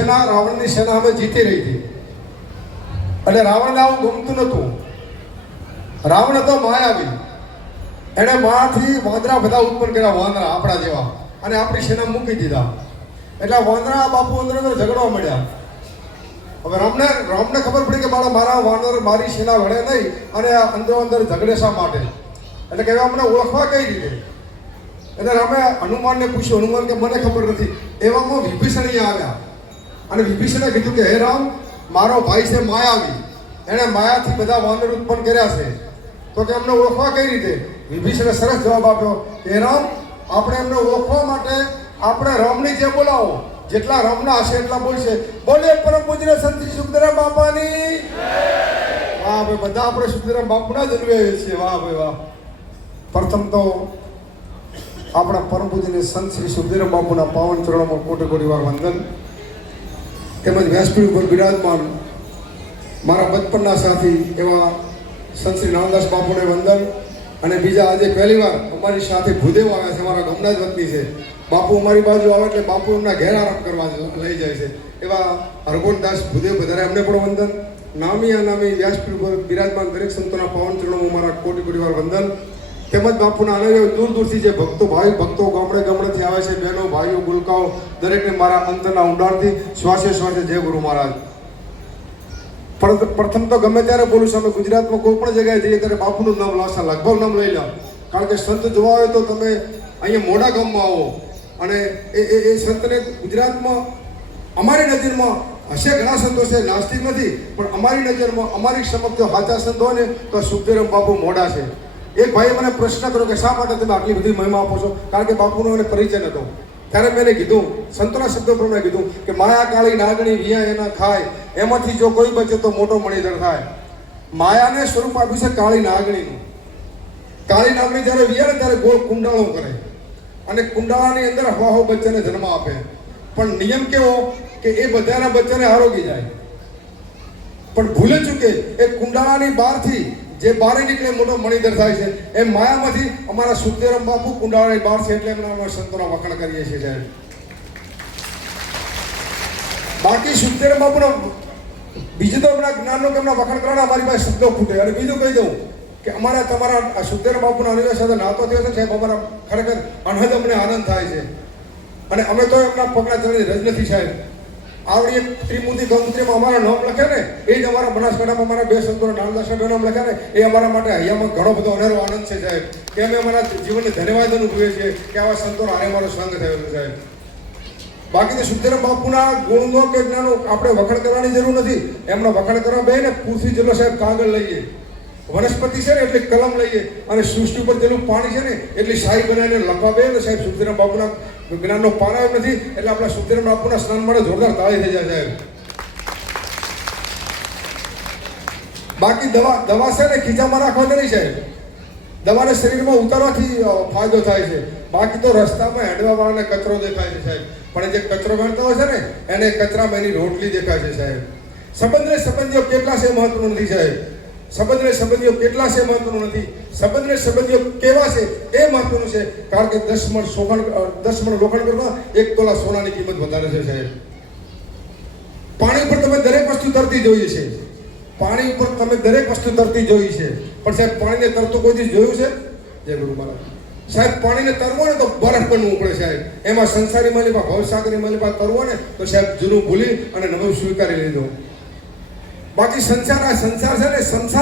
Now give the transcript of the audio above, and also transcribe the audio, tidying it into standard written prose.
રાવણની સેના અમે જીતી રહી હતી. એટલે રાવણને આવું ગમતું નહોતું. રાવણ હતો માયાવી. એણે માથી વાંદરા બધા ઉત્પન્ન કર્યા, વાંદરા આપણા જેવા, અને આપણી સેના મૂકી દીધા. એટલે વાંદરા બાપુ અંદર અંદર ઝઘડવા મળ્યા. હવે રામને ખબર પડી કે મારા વાનર મારી સેના વળે નહીં, અને અંદર અંદર ઝઘડે શા માટે, એટલે કે અમને ઓળખવા કઈ રીતે. એટલે રામે હનુમાનને પૂછ્યું. હનુમાન કે મને ખબર નથી. એવામાં વિભીષણ અહીંયા આવ્યા, અને વિભીષણે કીધું કે હે રામ, મારો ભાઈ છે માયાવી, એણે માયાથી બધા વાનર ઉત્પન્ન કર્યા છે, તો કે અમને ઓળખવા કઈ રીતે. વિભીષણે સરસ જવાબ આપ્યો કે રામ, આપણે એમને ઓળખવા માટે આપણે રામની જે બોલાવો, જેટલા રામના હશે એટલા બોલશે. બોલે પરમ પૂજ્ય સંત સુખદેવ બાપાની. વાહ ભાઈ, બધા આપણે સુખદેવ બાપુના જ અનુયાયી છીએ. વાહ ભાઈ વાહ. પ્રથમ તો આપણા પરમ પૂજ્ય સંત શ્રી સુખદેવ બાપુના પાવન ચરણોમાં કોટી કોટી વાર વંદન. તેમજ વ્યાસપીઠ ઉપર બિરાજમાન મારા બચપનના સાથી એવા સંત શ્રી નામદાસ બાપુને વંદન. અને બીજા આજે પહેલી વાર અમારી સાથે ભૂદેવ આવ્યા છે, અમારા ગામના જ વતની છે. બાપુ અમારી બાજુ આવે એટલે બાપુ એમના ઘેર આરામ કરવા લઈ જાય છે. એવા હરગોનદાસ ભૂદેવ વધારે એમને પણ વંદન. નામી અનામી વ્યાસપીઠ ઉપર બિરાજમાન દરેક સંતોના પાવન ચરણોમાં મારા કોટી કોટી વાર વંદન. તેમજ બાપુના અનન્ય દૂર દૂરથી જે ભક્તો ગામડેથી આવે છે, બહેનો ભાઈઓ ગુલકાઓ, દરેકને મારા અંતરના ઊંડાણથી શ્વાસે શ્વાસે જય ગુરુ મહારાજ. પ્રથમ તો ગમે ત્યારે બોલું છું, અમે ગુજરાતમાં કોઈ પણ જગ્યાએ જઈએ ત્યારે બાપુનું નામ લાવશા, લગભગ નામ લઈ લો. કારણ કે સંત જોવા હોય તો તમે અહીંયા મોડા ગામમાં આવો, અને એ સંતને ગુજરાતમાં અમારી નજરમાં હશે ઘણા સંતો છે, નાસ્તિક નથી, પણ અમારી નજરમાં અમારી સમક્ષ જો સાચા સંત હોય ને તો સુખદેવ બાપુ મોડા છે. એક ભાઈએ મને પ્રશ્ન કર્યો કે શા માટે તમે આટલી બધી મહિમા આપો છો. કારણ કે બાપુનો મને પરિચય નહોતો. ત્યારે મેં કીધું, સંતોના શબ્દો પ્રમાણે કીધું કે માયા કાળી નાગણી વિયા એના ખાય, એમાંથી જો કોઈ બચે તો મોટો મણિધર થાય. માયાને સ્વરૂપ આપ્યું છે કાળી નાગણીનું. કાળી નાગણી જ્યારે વિયા ને ત્યારે ગોળ કુંડાળો કરે, અને કુંડાળાની અંદર હવાહો બચ્ચાને જન્મ આપે. પણ નિયમ કેવો કે એ બધાના બચ્ચાને આરોગી જાય, પણ ભૂલે ચૂકે એ કુંડાળાની બહારથી જે બહાર નીકળે મોટો મણિધર થાય છે. એમ માયામાંથી અમારા સુખદેવરામ બાપુ કુંડાળાની બહાર છે, એટલે એમના સંતોના વખાણ કરીએ છીએ સાહેબ. બાકી સુખદેવરામ બાપુના બીજું તો એમના જ્ઞાનનો કે એમના વખાણ કરવાના અમારી પાસે શબ્દો ખૂટે. અને બીજું કહી દઉં કે તમારા સુખદેવરામ બાપુના અનુયાયી સાથે નાતો થયો છે સાહેબ, અમારા ખરેખર અનહદ અમને આનંદ થાય છે. અને અમે તો એમના પગલા ચરણની રજ નથી સાહેબ. આવડી એક ત્રિમૂર્તિ ગૌમૂત્રીમાં અમારા નામ લખે ને, એ જ અમારા બનાસકાંઠામાં અમારા બે સંતોના નામદાસના બે નામ લખ્યા ને, એ અમારા માટે અહીંયામાં ઘણો બધો અનેરો આનંદ છે સાહેબ. કે અમે અમારા જીવનને ધન્યવાદ અનુભવીએ છીએ કે આવા સંતોનો આને અમારો સંગ થયો છે સાહેબ. બાકી તો સુખદેવ બાપુના ગુણનો કે જ્ઞાનો આપણે વખાણ કરવાની જરૂર નથી. એમના વખાણ કરવા બે ને પૃથ્વી જેટલો સાહેબ કાગળ લઈએ, વનસ્પતિ છે ને એટલી કલમ લઈએ, અને સૃષ્ટિ ઉપર જેટલું પાણી છે ને એટલી શાહી બનાવીને લખવા બે ને સાહેબ. સુખદેવ બાપુના જ્ઞાનનો પારાયો નથી, એટલે આપણા સુખદેવ બાપુના સ્નાન માટે જોરદાર તાળી થઈ જાય સાહેબ. બાકી દવા છે ને ખીચામાં રાખવા નહીં સાહેબ. દવાને શરીરમાં ઉતારવાથી ફાયદો થાય છે. બાકી તો રસ્તામાં હેડવા વાળાને કચરો દેખાય છે સાહેબ, પણ જે કચરો ગણતા હોય છે ને એને કચરામાં એની રોટલી દેખાય છે સાહેબ. સંબંધીઓ કેટલા છે મહત્વનું નથી સાહેબ. સંબંધીઓ કેટલા છે મહત્વનું નથી. સંબંધીઓ કેવા છે એ મહત્વનું છે. કારણ કે 10 મણ લોખંડ કરવા 1 તોલા સોનાની કિંમત વધારે છે સાહેબ. પાણી ઉપર તમે દરેક વસ્તુ તરતી જોઈ છે. પણ સાહેબ પાણીને તરતું કોઈ દિવસ જોયું છે? જય ગુરુ મહારાજ. સાહેબ પાણીને તરવો ને તો બરફ બનવું પડે સાહેબ. એમાં સંસારી માલિપા ભવસાગરની માલિપા તરવો ને તો સાહેબ જૂનું ભૂલી અને નવું સ્વીકારી લીધું. બાકી સંસાર છે ને, સંસાર